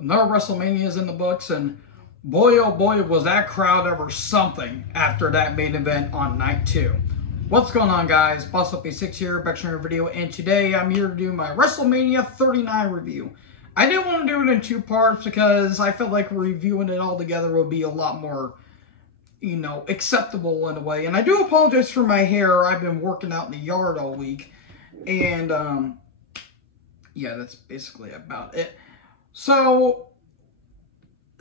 Another WrestleMania is in the books, and boy, oh boy, was that crowd ever something after that main event on night 2. What's going on, guys? BossUp86 here, back to another video, and today I'm here to do my WrestleMania 39 review. I didn't want to do it in 2 parts because I felt like reviewing it all together would be a lot more, you know, acceptable in a way. And I do apologize for my hair. I've been working out in the yard all week, and yeah, that's basically about it. So,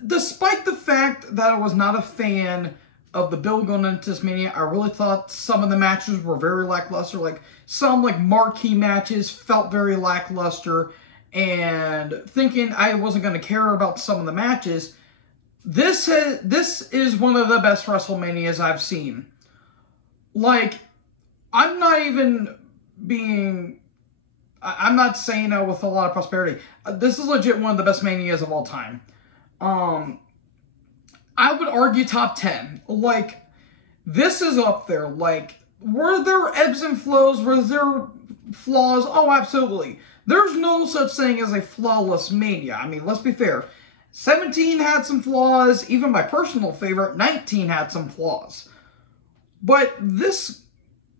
despite the fact that I was not a fan of the build going into this Mania, I really thought some of the matches were very lackluster. Like, some marquee matches felt very lackluster. And thinking I wasn't going to care about some of the matches, this is one of the best WrestleManias I've seen. Like, I'm not saying that with a lot of prosperity. This is legit one of the best Manias of all time. I would argue top 10. Like, this is up there. Like, were there ebbs and flows? Were there flaws? Oh, absolutely. There's no such thing as a flawless Mania. I mean, let's be fair. 17 had some flaws. Even my personal favorite, 19 had some flaws. But this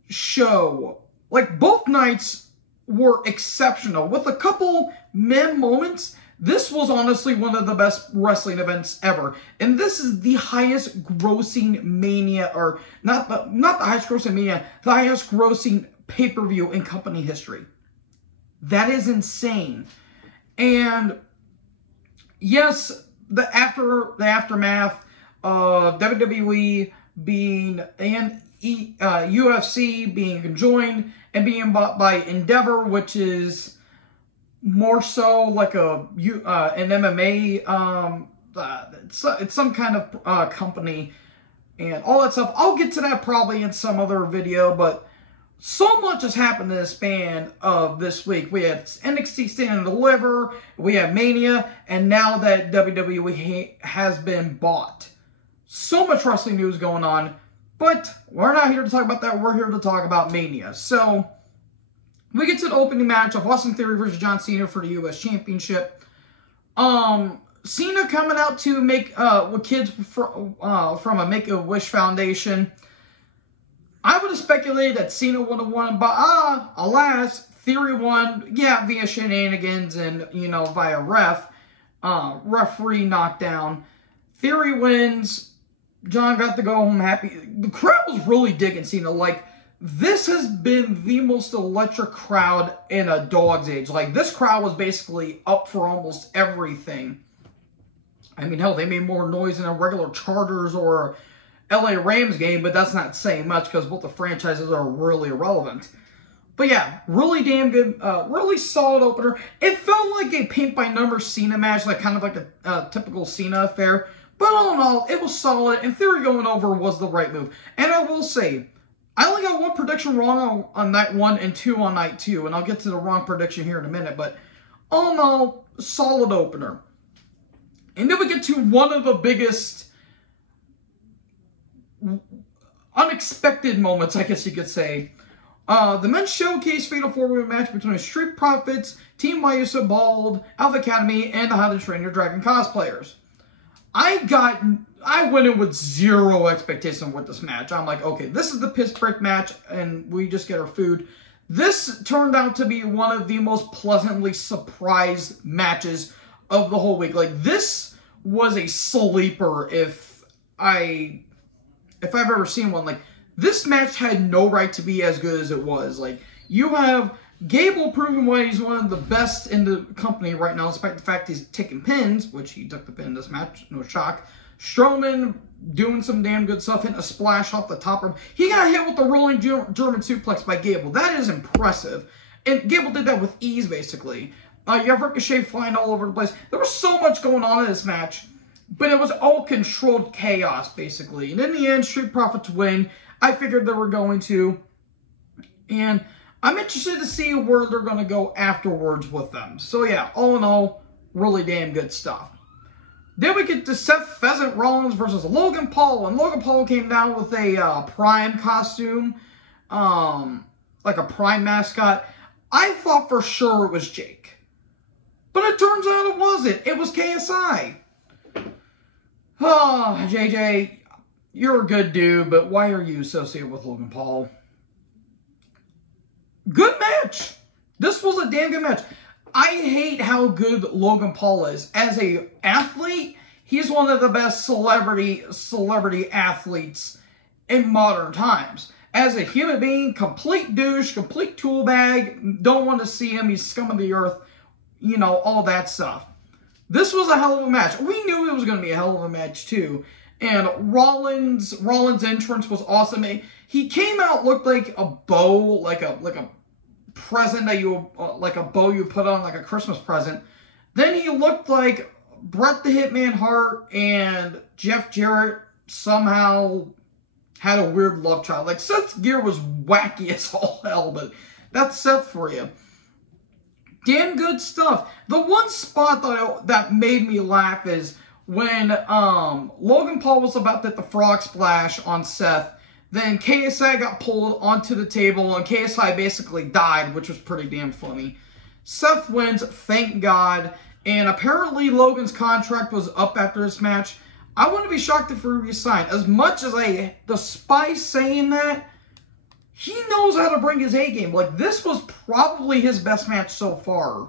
show, like, both nights were exceptional. With a couple meh moments, this was honestly one of the best wrestling events ever. And this is the highest grossing Mania, or not the highest grossing Mania, the highest grossing pay-per-view in company history. That is insane. And yes, the aftermath of WWE being and UFC being conjoined and being bought by Endeavor, which is more so like an MMA, it's some kind of company and all that stuff. I'll get to that probably in some other video, but so much has happened in the span of this week. We had NXT Stand and Deliver, we had Mania, and now that WWE has been bought. So much wrestling news going on, but we're not here to talk about that. We're here to talk about Mania. So, we get to the opening match of Austin Theory versus John Cena for the U.S. Championship. Cena coming out to make with kids from a Make-A-Wish Foundation. I would have speculated that Cena would have won, but alas, Theory won, yeah, via shenanigans and, you know, via referee knockdown. Theory wins. John got to go home happy. The crowd was really digging Cena. Like, this has been the most electric crowd in a dog's age. Like, this crowd was basically up for almost everything. I mean, hell, they made more noise than a regular Chargers or LA Rams game, but that's not saying much because both the franchises are really irrelevant. But yeah, really damn good, really solid opener. It felt like a paint-by-numbers Cena match, like kind of like a typical Cena affair. But all in all, it was solid, and Theory going over was the right move. And I will say, I only got one prediction wrong on night 1 and 2 on night 2, and I'll get to the wrong prediction here in a minute, but all in all, solid opener. And then we get to one of the biggest unexpected moments, I guess you could say. The men's showcase fatal 4-way match between Street Profits, Team Mayusa Bald, Alpha Academy, and the How to Train Your Dragon cosplayers. I went in with zero expectation with this match. I'm like, okay, this is the piss break match, and we just get our food. This turned out to be one of the most pleasantly surprised matches of the whole week. Like, this was a sleeper if I've ever seen one. Like, this match had no right to be as good as it was. Like, you have Gable proving why he's one of the best in the company right now, despite the fact he's taking pins, which he took the pin in this match, no shock. Strowman doing some damn good stuff, hitting a splash off the top rope. He got hit with the rolling German suplex by Gable. That is impressive. And Gable did that with ease, basically. You have Ricochet flying all over the place. There was so much going on in this match, but it was all controlled chaos, basically. And in the end, Street Profits win. I figured they were going to. And I'm interested to see where they're going to go afterwards with them. So yeah, all in all, really damn good stuff. Then we get to Seth Pheasant Rollins versus Logan Paul. And Logan Paul came down with a Prime costume. Like a Prime mascot. I thought for sure it was Jake. But it turns out it wasn't. It was KSI. Oh, JJ, you're a good dude, but why are you associated with Logan Paul? Good match. This was a damn good match. I hate how good Logan Paul is. As an athlete, he's one of the best celebrity athletes in modern times. As a human being, complete douche, complete tool bag, don't want to see him, he's scum of the earth, you know, all that stuff. This was a hell of a match. We knew it was going to be a hell of a match too. And Rollins' entrance was awesome. He came out, looked like a bow, like a present that you, like a bow you put on like a Christmas present. Then he looked like Bret the Hitman Hart and Jeff Jarrett somehow had a weird love child. Like, Seth's gear was wacky as all hell, but that's Seth for you. Damn good stuff. The one spot that made me laugh is when Logan Paul was about to hit the frog splash on Seth. Then KSI got pulled onto the table, and KSI basically died, which was pretty damn funny. Seth wins, thank God. And apparently Logan's contract was up after this match. I wouldn't be shocked if he re-signed. As much as I despise saying that, he knows how to bring his A game. Like, this was probably his best match so far.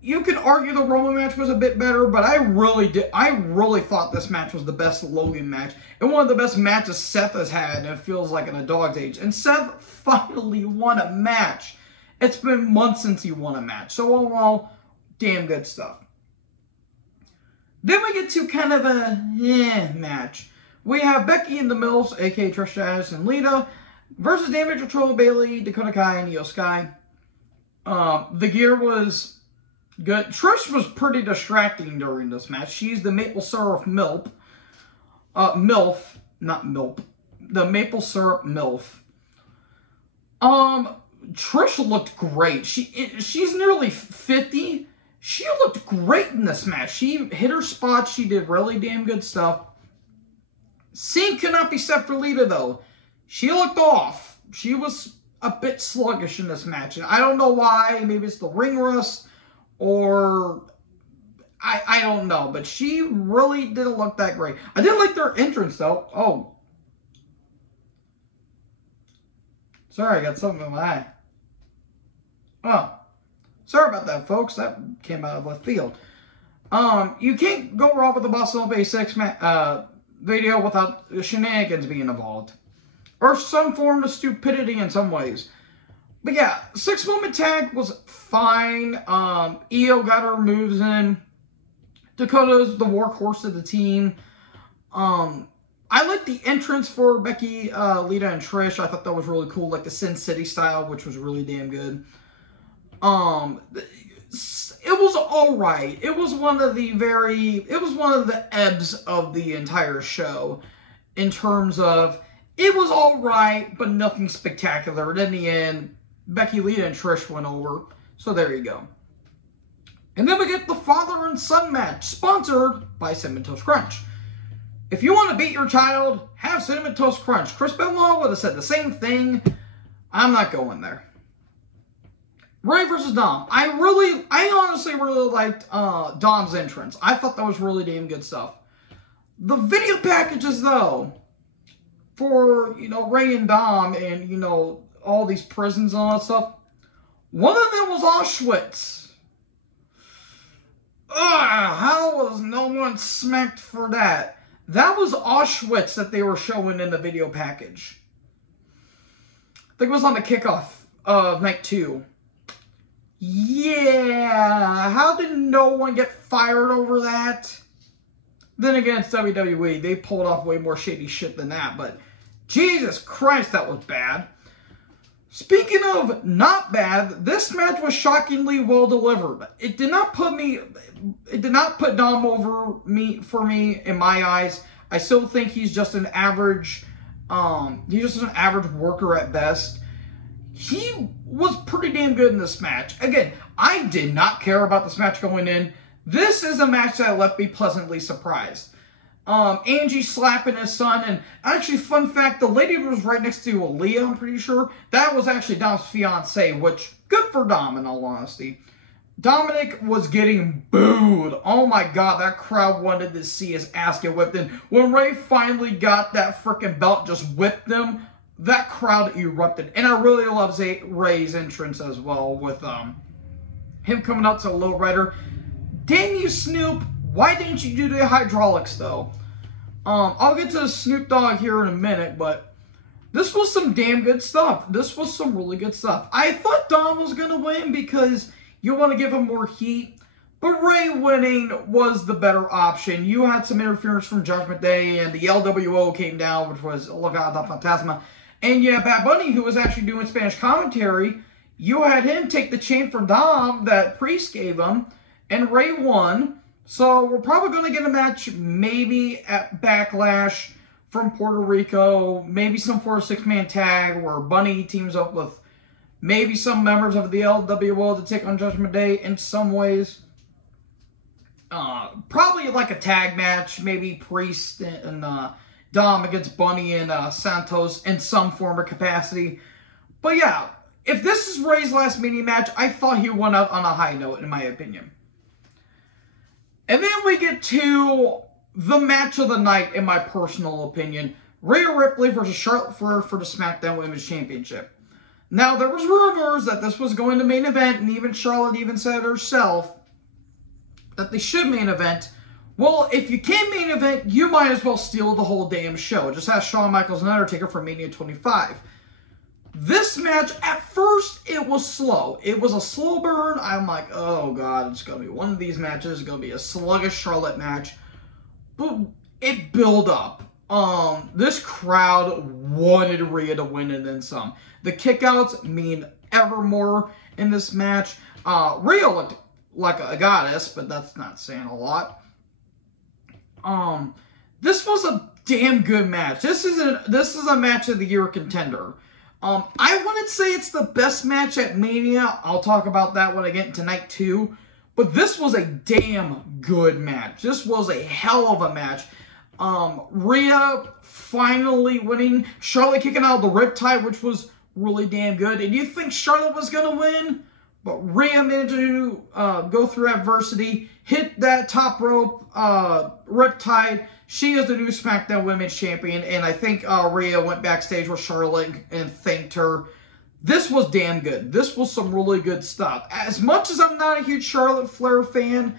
You could argue the Roman match was a bit better, but I really thought this match was the best Logan match. And one of the best matches Seth has had, and it feels like in a dog's age. And Seth finally won a match. It's been months since he won a match. So overall, damn good stuff. Then we get to kind of a match. We have Becky and the Mills, aka Trish Stratus and Lita, versus Damage Control, Bayley, Dakota Kai, and Io Sky. The gear was good. Trish was pretty distracting during this match. She's the maple syrup MILF. Not MILF. The maple syrup MILF. Trish looked great. She's nearly 50. She looked great in this match. She hit her spot. She did really damn good stuff. Same could not be said for Lita, though. She looked off. She was a bit sluggish in this match. And I don't know why. Maybe it's the ring rust. Or I don't know. But she really didn't look that great. I did like their entrance, though. Oh. Sorry, I got something in my eye. Oh. Sorry about that, folks. That came out of left field. You can't go wrong with the Boston Bay 6 video without shenanigans being involved. Or some form of stupidity in some ways. But yeah, 6-woman tag was fine. Io got her moves in. Dakota's the workhorse of the team. I like the entrance for Becky, Lita, and Trish. I thought that was really cool. Like the Sin City style, which was really damn good. It was alright. It was one of the ebbs of the entire show. In terms of, it was alright, but nothing spectacular. And in the end, Becky, Lita, and Trish went over. So there you go. And then we get the father and son match, sponsored by Cinnamon Toast Crunch. If you want to beat your child, have Cinnamon Toast Crunch. Chris Benoit would have said the same thing. I'm not going there. Ray versus Dom. I honestly really liked Dom's entrance. I thought that was really damn good stuff. The video packages, though, for, Ray and Dom and, all these prisons and all that stuff, one of them was Auschwitz. How was no one smacked for that? That was Auschwitz that they were showing in the video package. I think it was on the kickoff of night 2. Yeah, how did no one get fired over that? Then again, it's WWE. They pulled off way more shady shit than that, but Jesus Christ, that was bad. Speaking of not bad, this match was shockingly well delivered. It did not put Dom over for me in my eyes. I still think he's just an average worker at best. He was pretty damn good in this match. Again, I did not care about this match going in. This is a match that left me pleasantly surprised. Angie slapping his son, and actually, fun fact, the lady who was right next to Aaliyah, I'm pretty sure, that was actually Dom's fiance, which, good for Dom, in all honesty. Dominic was getting booed. Oh my god, that crowd wanted to see his ass get whipped. And when Ray finally got that freaking belt, just whipped them, that crowd erupted. And I really love Ray's entrance as well, with him coming out to a low rider. Damn you, Snoop. Why didn't you do the hydraulics, though? I'll get to the Snoop Dogg here in a minute, but this was some damn good stuff. This was some really good stuff. I thought Dom was going to win because you want to give him more heat, but Ray winning was the better option. You had some interference from Judgment Day, and the LWO came down, which was Legado Fantasma. And yeah, Bad Bunny, who was actually doing Spanish commentary, you had him take the chain from Dom that Priest gave him, and Ray won. So we're probably going to get a match maybe at Backlash from Puerto Rico, maybe some 4-6-man tag where Bunny teams up with maybe some members of the LWO to take on Judgment Day in some ways. Probably like a tag match, maybe Priest and Dom against Bunny and Santos in some form or capacity. But yeah, if this is Ray's last Mania match, I thought he went out on a high note, in my opinion. And then we get to the match of the night, in my personal opinion. Rhea Ripley versus Charlotte Flair for the SmackDown Women's Championship. Now, there was rumors that this was going to main event, and even Charlotte even said herself that they should main event. Well, if you can't main event, you might as well steal the whole damn show. Just ask Shawn Michaels and Undertaker for Mania 25. This match, at first, it was slow. It was a slow burn. I'm like, oh god, it's going to be one of these matches. It's going to be a sluggish Charlotte match. But it built up. This crowd wanted Rhea to win and then some. The kickouts mean ever more in this match. Rhea looked like a goddess, but that's not saying a lot. This was a damn good match. This is a match of the year contender. I wouldn't say it's the best match at Mania. I'll talk about that when I get into night 2. But this was a damn good match. This was a hell of a match. Rhea finally winning. Charlotte kicking out of the Riptide, which was really damn good. And you think Charlotte was going to win? But Rhea managed to go through adversity, hit that top rope Riptide. She is the new SmackDown Women's Champion. And I think Rhea went backstage with Charlotte and thanked her. This was damn good. This was some really good stuff. As much as I'm not a huge Charlotte Flair fan,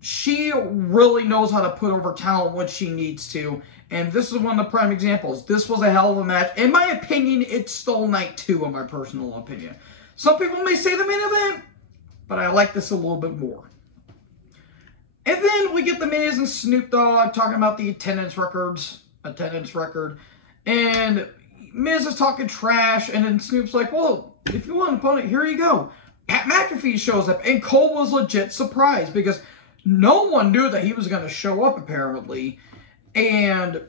she really knows how to put over talent when she needs to. And this is one of the prime examples. This was a hell of a match. In my opinion, it stole night 2, in my personal opinion. Some people may say the main event, but I like this a little bit more. And then we get the Miz and Snoop Dogg talking about the attendance record. And Miz is talking trash, and then Snoop's like, well, if you want an opponent, here you go. Pat McAfee shows up, and Cole was legit surprised because no one knew that he was going to show up, apparently. And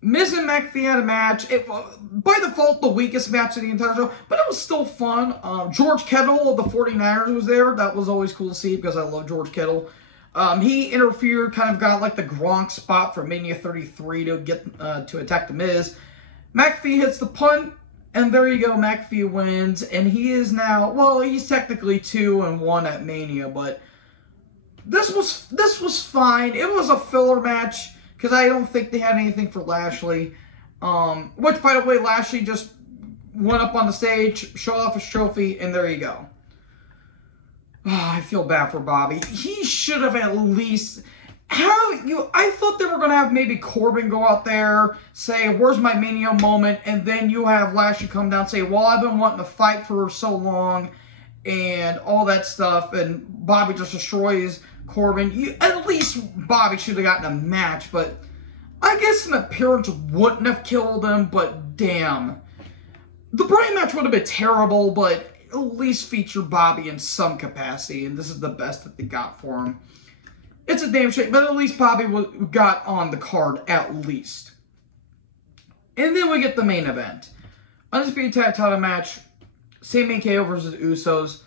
Miz and McAfee had a match. It was, by default, the weakest match of the entire show, but it was still fun. George Kittle of the 49ers was there. That was always cool to see because I love George Kittle. He interfered, kind of got like the Gronk spot for Mania 33 to get to attack the Miz. McAfee hits the punt, and there you go, McAfee wins, and he is now, well, he's technically 2-1 at Mania, but this was fine. It was a filler match, because I don't think they had anything for Lashley, which, by the way, Lashley just went up on the stage, showed off his trophy, and there you go. Oh, I feel bad for Bobby. He should have at least... I thought they were going to have maybe Corbin go out there, say, where's my Mania moment? And then you have Lashley come down and say, well, I've been wanting to fight for so long and all that stuff. And Bobby just destroys Corbin. At least Bobby should have gotten a match. But I guess an appearance wouldn't have killed him. But damn. The Bryan match would have been terrible, but at least feature Bobby in some capacity. And this is the best that they got for him. It's a damn shame, but at least Bobby got on the card, at least. And then we get the main event. Undisputed Tag Title match. Sami and KO versus Usos.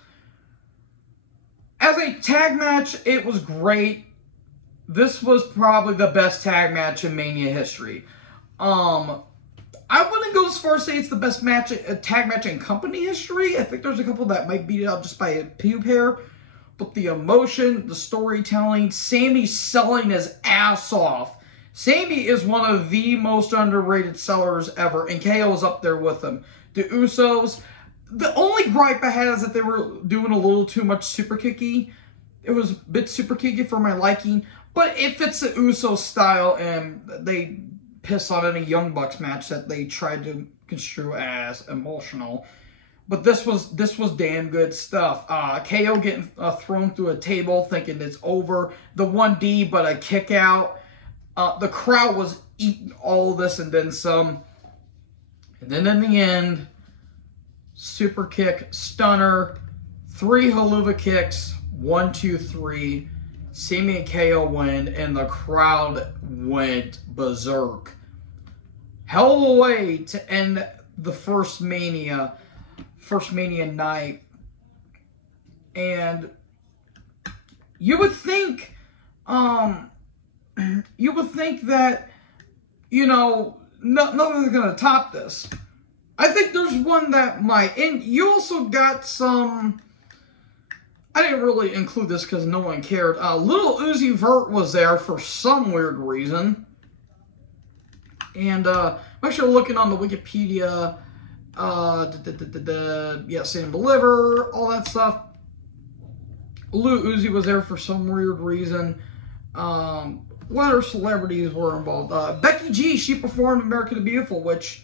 As a tag match, it was great. This was probably the best tag match in Mania history. I wouldn't go as far as say it's the best match, tag match in company history. I think there's a couple that might beat it out just by a pube hair. But the emotion, the storytelling, Sammy selling his ass off. Sammy is one of the most underrated sellers ever, and KO is up there with him. The Usos, the only gripe I had is that they were doing a little too much super kicky. It was a bit super kicky for my liking, but it fits the Usos style, and they piss on any Young Bucks match that they tried to construe as emotional. But this was damn good stuff. KO getting thrown through a table, thinking it's over. The 1D, but a kick out. The crowd was eating all of this and then some. And then in the end, super kick, stunner, 3 haluva kicks, 1, 2, 3. Sammy and KO win, and the crowd went berserk. Hell of a way to end the first Mania night. And you would think that, you know, nothing's going to top this. I think there's one that might. And you also got some, I didn't really include this because no one cared. Little Uzi Vert was there for some weird reason. And I'm actually looking on the Wikipedia. Yeah, Stand Deliver, all that stuff. Lil Uzi was there for some weird reason. What other celebrities were involved? Becky G, she performed America the Beautiful, which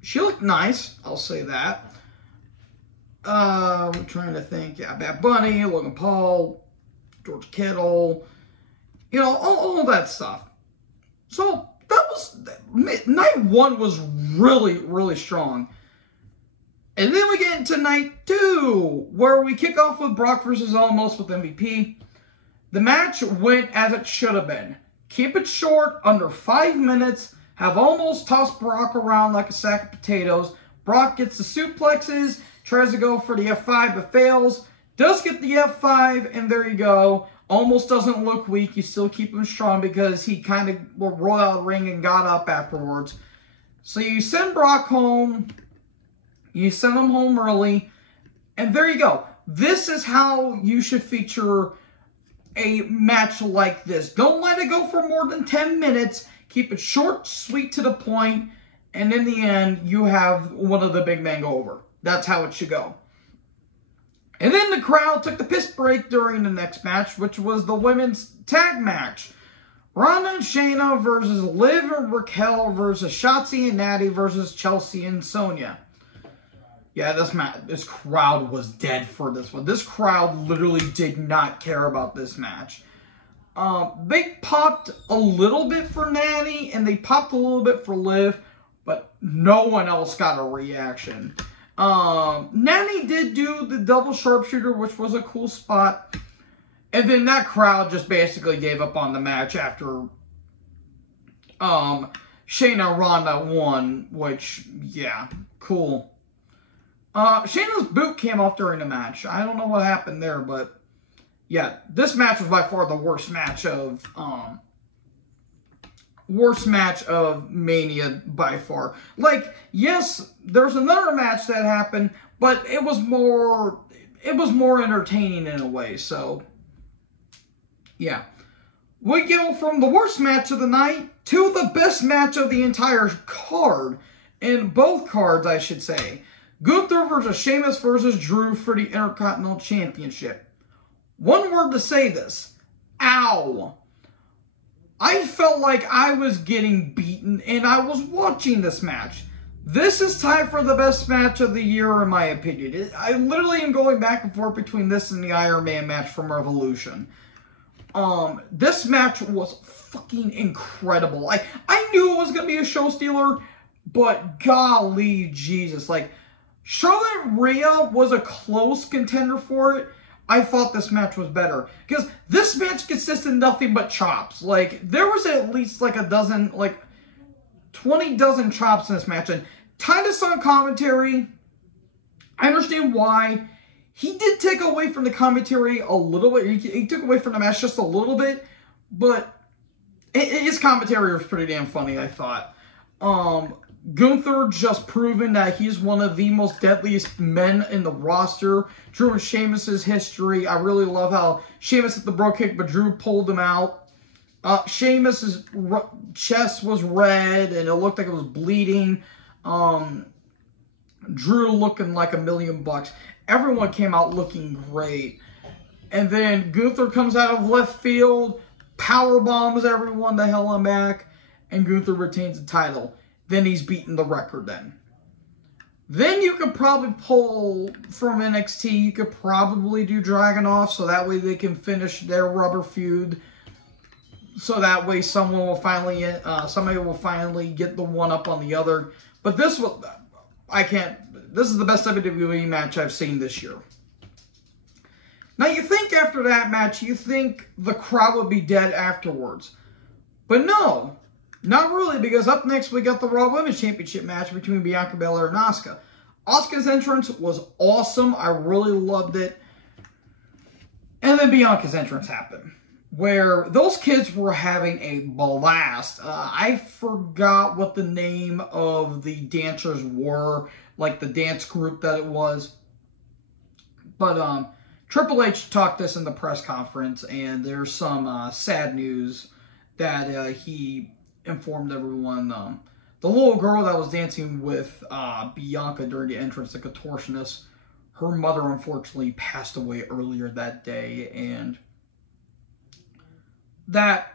she looked nice, I'll say that. I'm trying to think. Yeah, Bad Bunny, Logan Paul, George Kittle, you know, all that stuff. So that was, night 1 was really, really strong. And then we get into night 2, where we kick off with Brock versus Almost with MVP. The match went as it should have been. Keep it short, under 5 minutes. Have Almost toss Brock around like a sack of potatoes. Brock gets the suplexes, tries to go for the F5 but fails. Does get the F5, and there you go. Almost doesn't look weak. You still keep him strong because he kind of rolled out of the ring and got up afterwards. So you send Brock home. You send him home early. And there you go. This is how you should feature a match like this. Don't let it go for more than 10 minutes. Keep it short, sweet, to the point. And in the end, you have one of the big men go over. That's how it should go. And then the crowd took the piss break during the next match, which was the women's tag match. Ronda and Shayna versus Liv and Raquel versus Shotzi and Natty versus Chelsea and Sonya. Yeah, this crowd was dead for this one. This crowd literally did not care about this match. They popped a little bit for Natty, and they popped a little bit for Liv, but no one else got a reaction. Natty did do the double sharpshooter, which was a cool spot. And then that crowd just basically gave up on the match after Shayna Ronda won, which, yeah, cool. Shayna's boot came off during the match. I don't know what happened there, but yeah, this match was by far the worst match of Mania by far. Like, yes, there's another match that happened, but it was more entertaining in a way. So yeah, we go from the worst match of the night to the best match of the entire card, in both cards, I should say. Gunther versus Sheamus versus Drew for the Intercontinental Championship. One word to say this. Ow. I felt like I was getting beaten and I was watching this match. This is time for the best match of the year, in my opinion. I literally am going back and forth between this and the Iron Man match from Revolution. This match was fucking incredible. Like, I knew it was going to be a show stealer, but golly Jesus. Like, Charlotte Rhea was a close contender for it. I thought this match was better. Because this match consisted of nothing but chops. Like, there was at least like 20 dozen chops in this match. And Titus on commentary, I understand why. He did take away from the commentary a little bit. He took away from the match just a little bit. But his commentary was pretty damn funny, I thought. Gunther just proven that he's one of the most deadliest men in the roster. Drew and Sheamus' history. I really love how Sheamus hit the bro kick, but Drew pulled him out. Sheamus' chest was red, and it looked like it was bleeding. Drew looking like $1,000,000. Everyone came out looking great. And then Gunther comes out of left field, power bombs everyone the hell on back, and Gunther retains the title. Then he's beaten the record then. Then you could probably pull from NXT, you could probably do Dragunov, so that way they can finish their rubber feud. So that way somebody will finally get the one up on the other. But this is the best WWE match I've seen this year. Now you think after that match, you think the crowd would be dead afterwards. But no, not really, because up next we got the Raw Women's Championship match between Bianca Belair and Asuka. Asuka's entrance was awesome. I really loved it. And then Bianca's entrance happened, where those kids were having a blast. I forgot what the name of the dancers were, like the dance group that it was. But Triple H talked this in the press conference, and there's some sad news that he informed everyone. The little girl that was dancing with Bianca during the entrance, the contortionist, her mother unfortunately passed away earlier that day, and that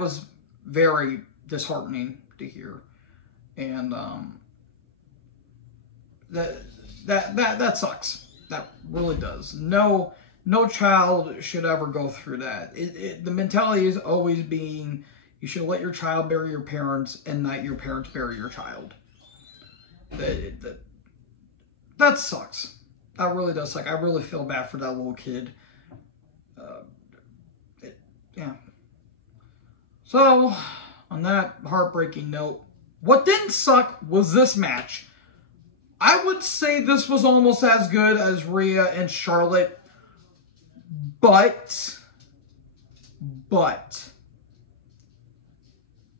was very disheartening to hear, and that sucks. That really does. No child should ever go through that. The mentality is always being, you should let your child bury your parents and not your parents bury your child. That sucks. That really does suck. I really feel bad for that little kid. Yeah. So, on that heartbreaking note, what didn't suck was this match. I would say this was almost as good as Rhea and Charlotte, but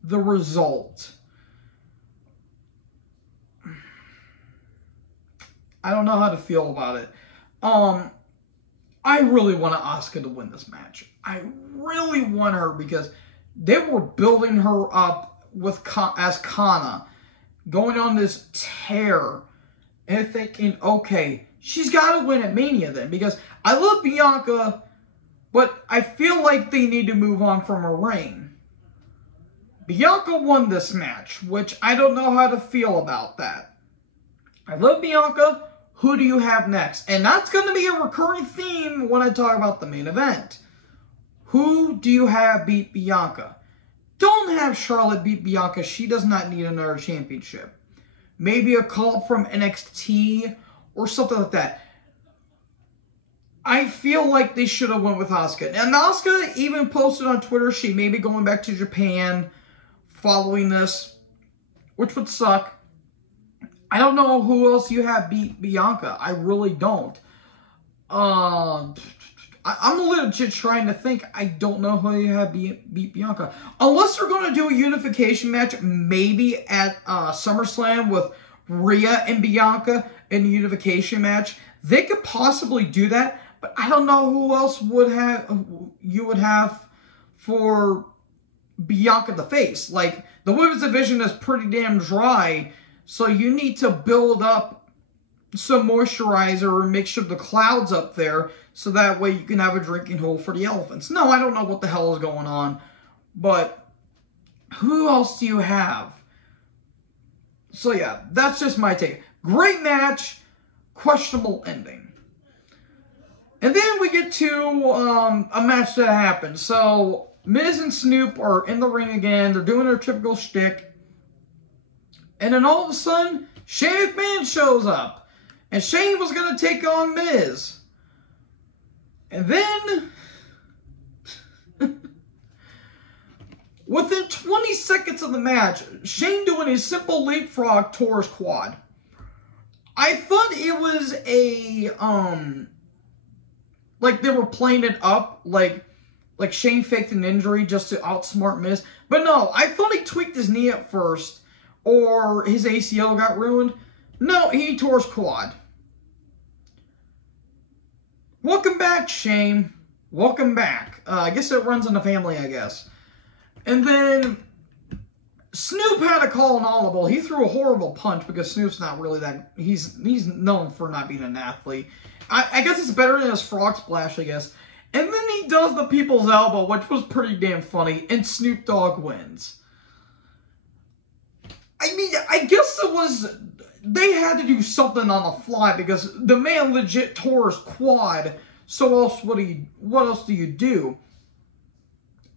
the result, I don't know how to feel about it. I really want Asuka to win this match. I really want her, because they were building her up as Kana, going on this tear, and thinking, okay, she's got to win at Mania then, because I love Bianca, but I feel like they need to move on from her reign. Bianca won this match, which I don't know how to feel about that. I love Bianca. Who do you have next? And that's going to be a recurring theme when I talk about the main event. Who do you have beat Bianca? Don't have Charlotte beat Bianca. She does not need another championship. Maybe a call from NXT or something like that. I feel like they should have went with Asuka. And Asuka even posted on Twitter she may be going back to Japan following this, which would suck. I don't know who else you have beat Bianca. I really don't. I'm legit trying to think. I don't know who you have beat Bianca. Unless they're going to do a unification match, maybe at SummerSlam with Rhea and Bianca in a unification match. They could possibly do that, but I don't know who else you would have for Bianca the face. Like, the women's division is pretty damn dry, so you need to build up some moisturizer and make sure the cloud's up there, so that way you can have a drinking hole for the elephants. No, I don't know what the hell is going on, but who else do you have? So yeah, that's just my take. Great match, questionable ending. And then we get to a match that happened. So Miz and Snoop are in the ring again. They're doing their typical shtick. And then all of a sudden, Shane McMahon shows up. And Shane was going to take on Miz. And then, within 20 seconds of the match, Shane doing his simple leapfrog tore his quad. I thought it was like they were playing it up, like Shane faked an injury just to outsmart Miz. But no, I thought he tweaked his knee at first, or his ACL got ruined. No, he tore his quad. Welcome back, Shane. Welcome back. I guess it runs in the family, I guess. And then Snoop had a call an audible. He threw a horrible punch because Snoop's not really that... He's known for not being an athlete. I guess it's better than his frog splash, I guess. And then he does the people's elbow, which was pretty damn funny. And Snoop Dogg wins. I mean, I guess it was... They had to do something on the fly because the man legit tore his quad. So what else do you do?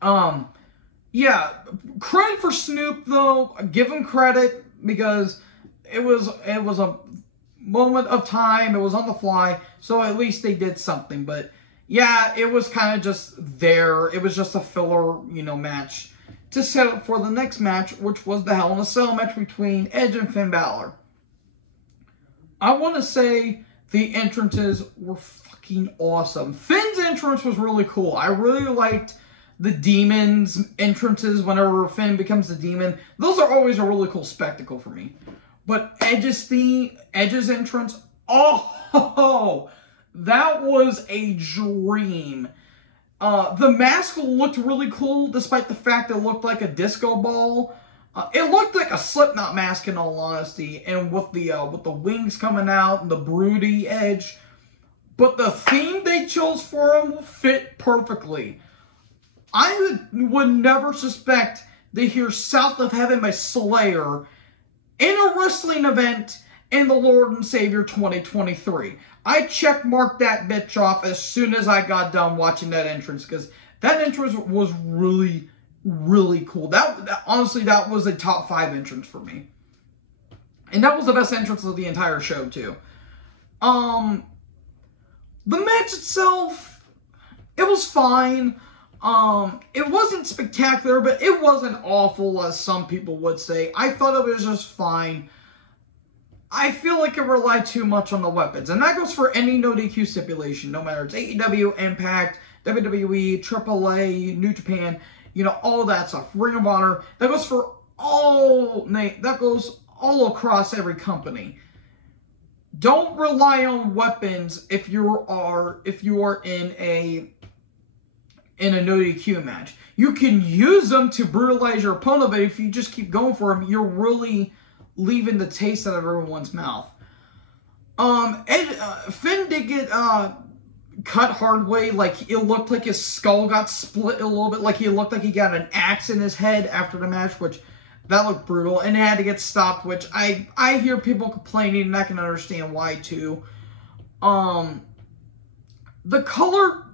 Yeah, credit for Snoop though. Give him credit because it was a moment of time. It was on the fly, so at least they did something. But yeah, it was kind of just there. It was just a filler, match to set up for the next match, which was the Hell in a Cell match between Edge and Finn Balor. I want to say the entrances were fucking awesome. Finn's entrance was really cool. I really liked the Demon's entrances whenever Finn becomes the Demon. Those are always a really cool spectacle for me. But Edge's entrance, oh, that was a dream. The mask looked really cool, despite the fact it looked like a disco ball. It looked like a Slipknot mask, in all honesty, and with the wings coming out and the broody Edge. But the theme they chose for him fit perfectly. I would never suspect to hear South of Heaven by Slayer in a wrestling event in the Lord and Savior 2023. I checkmarked that bitch off as soon as I got done watching that entrance, because that entrance was really, really cool. Honestly, that was a top 5 entrance for me. And that was the best entrance of the entire show, too. The match itself, it was fine. It wasn't spectacular, but it wasn't awful, as some people would say. I thought it was just fine. I feel like it relied too much on the weapons. And that goes for any no DQ stipulation, no matter it's AEW, Impact, WWE, AAA, New Japan, all that stuff. Ring of Honor. That goes for that goes all across every company. Don't rely on weapons if you are in a no DQ match. You can use them to brutalize your opponent, but if you just keep going for them, you're really leaving the taste out of everyone's mouth. Finn did get cut hard way. Like, it looked like his skull got split a little bit. Like, he looked like he got an axe in his head after the match, which that looked brutal. And it had to get stopped, which I hear people complaining, and I can understand why, too. The color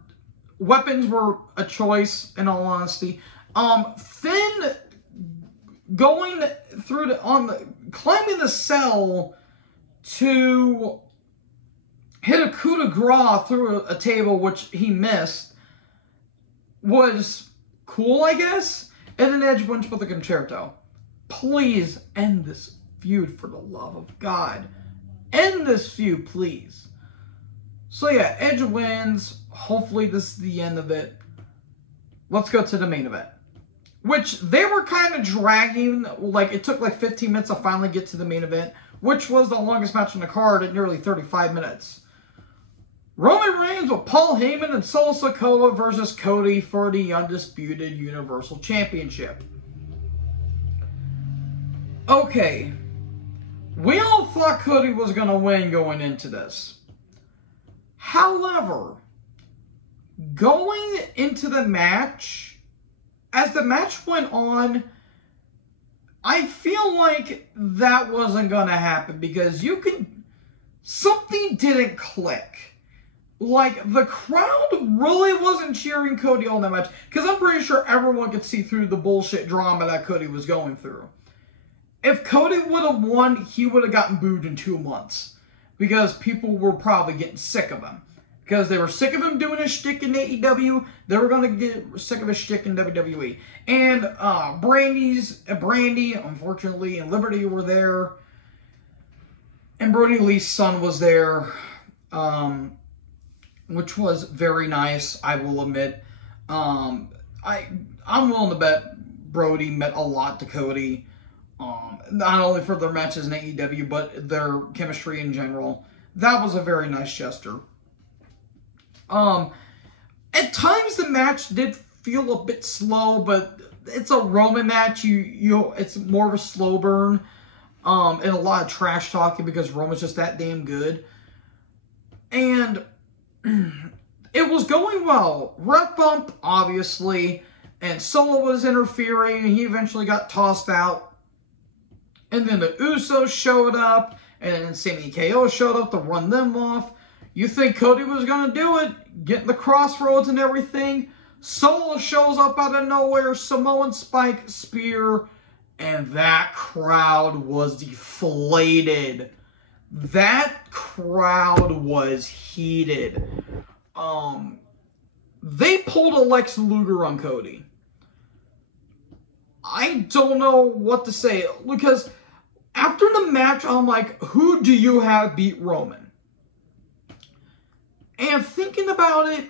weapons were a choice, in all honesty. Finn going through climbing the cell to hit a coup de grace through a table, which he missed, was cool, I guess. And then Edge wins with a concerto. Please end this feud, for the love of God. End this feud, please. So yeah, Edge wins. Hopefully this is the end of it. Let's go to the main event. Which they were kind of dragging. Like, it took like 15 minutes to finally get to the main event, which was the longest match on the card at nearly 35 minutes. Roman Reigns with Paul Heyman and Solo Sikoa versus Cody for the Undisputed Universal Championship. Okay. We all thought Cody was going to win going into this. However, going into the match, as the match went on, I feel like that wasn't going to happen because something didn't click. Like, the crowd really wasn't cheering Cody on that match, because I'm pretty sure everyone could see through the bullshit drama that Cody was going through. If Cody would have won, he would have gotten booed in 2 months, because people were probably getting sick of him. Because they were sick of him doing his shtick in AEW, they were going to get sick of his shtick in WWE. And Brandy, unfortunately, and Liberty were there. And Brody Lee's son was there, which was very nice, I will admit. I'm willing to bet Brody meant a lot to Cody. Not only for their matches in AEW, but their chemistry in general. That was a very nice gesture. At times the match did feel a bit slow, but it's a Roman match. It's more of a slow burn. And a lot of trash talking because Roman's just that damn good. And it was going well. Ref bump, obviously. And Solo was interfering. He eventually got tossed out. And then the Usos showed up. And then Sami and KO showed up to run them off. You think Cody was going to do it? Get in the crossroads and everything. Solo shows up out of nowhere. Samoan Spike Spear. And that crowd was deflated. That crowd was heated. They pulled a Lex Luger on Cody. I don't know what to say. Because after the match, I'm like, who do you have beat Roman? And thinking about it,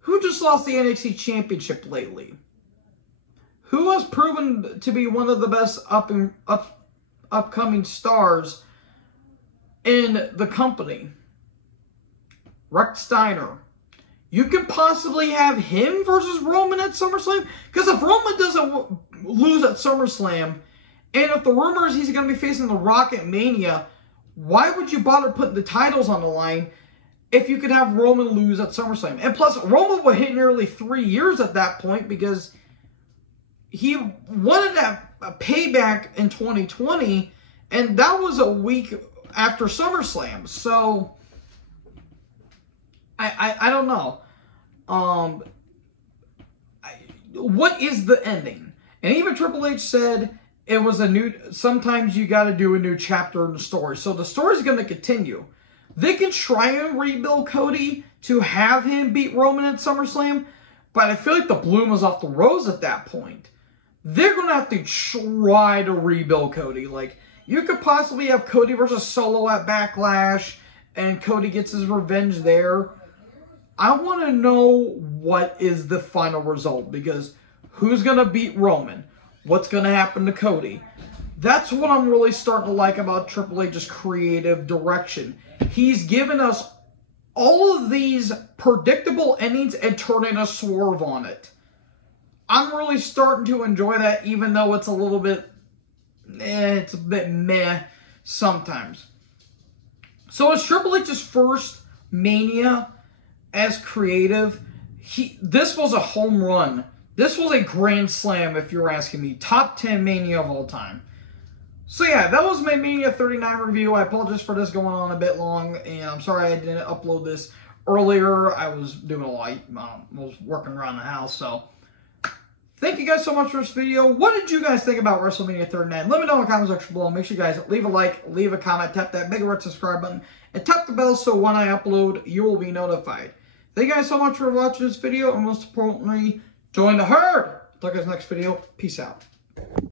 who just lost the NXT Championship lately? Who has proven to be one of the best upcoming stars in the company? Rex Steiner. You could possibly have him versus Roman at SummerSlam? Because if Roman doesn't lose at SummerSlam, and if the rumor is he's going to be facing The Rock at Mania, why would you bother putting the titles on the line if you could have Roman lose at SummerSlam? And plus, Roman would hit nearly 3 years at that point because he wanted a payback in 2020, and that was a week after SummerSlam. So, I don't know. What is the ending? And even Triple H said it was sometimes you got to do a new chapter in the story. So the story is going to continue. They can try and rebuild Cody to have him beat Roman at SummerSlam, but I feel like the bloom was off the rose at that point. They're going to have to try to rebuild Cody. Like, you could possibly have Cody versus Solo at Backlash, and Cody gets his revenge there. I want to know what is the final result, because who's going to beat Roman? What's going to happen to Cody? That's what I'm really starting to like about Triple H's creative direction. He's given us all of these predictable endings and turning a swerve on it. I'm really starting to enjoy that, even though it's a little bit, it's a bit meh sometimes. So it's Triple H's first Mania as creative. This was a home run. This was a grand slam, if you're asking me. Top 10 Mania of all time. So yeah, that was my Mania 39 review. I apologize for this going on a bit long, and I'm sorry I didn't upload this earlier. I was doing a lot. I was working around the house, so thank you guys so much for this video. What did you guys think about WrestleMania 39? Let me know in the comments section below. Make sure you guys leave a like, leave a comment, tap that big red subscribe button, and tap the bell so when I upload, you will be notified. Thank you guys so much for watching this video, and most importantly, join the herd. Talk to you guys next video. Peace out.